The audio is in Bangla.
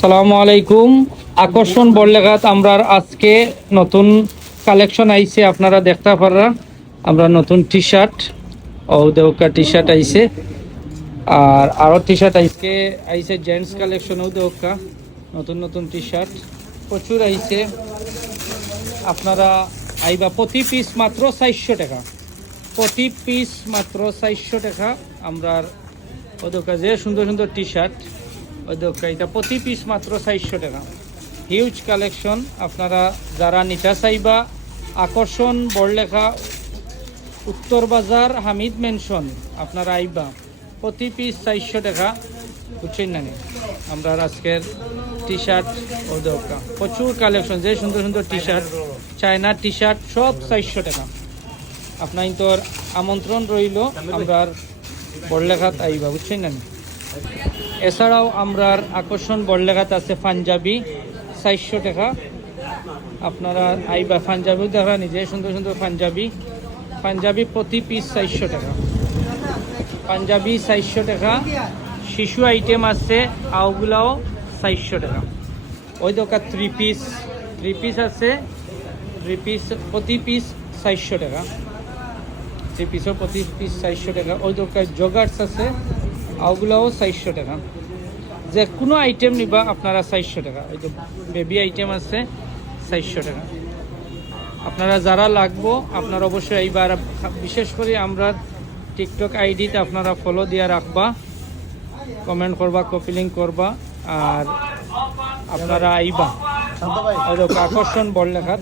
সালামু আলাইকুম। আকর্ষণ বড়লেখাত আমরা আজকে নতুন কালেকশন আইছে, আপনারা দেখতে পারা। আমরা নতুন টি শার্ট ও দেউকা টি শার্ট আইছে, আর আরও টি শার্ট আইছে জেন্টস কালেকশনও দেউকা নতুন নতুন টি শার্ট প্রচুর আইছে। আপনারা আইবা, প্রতি পিস মাত্র 400 টাকা, প্রতি পিস মাত্র 400 টাকা। আমরা ওদেরকা যে সুন্দর সুন্দর টি শার্ট ওদেরকা এটা প্রতি পিস মাত্র 400 টাকা। Huge collection. আপনারা যারা নিতে চাইবা, আকর্ষণ বড়লেখা, উত্তর বাজার, হামিদ মেনশন, আপনারা আইবা, প্রতি পিস 400 টাকা। বুঝছেন না? আমরা আজকের টি শার্ট ওদেরকা প্রচুর কালেকশন, যে সুন্দর সুন্দর T shirt, China T shirt সব 400 টাকা। আপনার তোর আমন্ত্রণ রইল, আমরা বড়লেখাত আইবা, বুঝছেন না? এছাড়াও আমরার আকর্ষণ বড়লেখাত আছে পাঞ্জাবি 400 টাকা। আপনারা আইবা, পাঞ্জাবিও দেখা নিজে সুন্দর সুন্দর পাঞ্জাবি প্রতি পিস 400 টাকা, পাঞ্জাবি 400 টাকা। শিশু আইটেম আছে, আওগুলাও 400 টাকা। ওই দোকান থ্রি পিস আছে, প্রতি পিস 400 টাকা, থ্রি পিসও প্রতি পিস 400 টাকা। ওই দোকান জগার্স আছে, ওগুলাও 400 টাকা। যে কোনো আইটেম নিবা আপনারা 400 টাকা। ওই যে বেবি আইটেম আছে 400 টাকা। আপনারা যারা লাগবো আপনারা অবশ্যই এইবার, বিশেষ করে আমরা টিকটক আইডিতে আপনারা ফলো দিয়ে রাখবা, কমেন্ট করবা, কপি লিঙ্ক করবা, আর আপনারা আইবা আকর্ষণ বড়লেখার।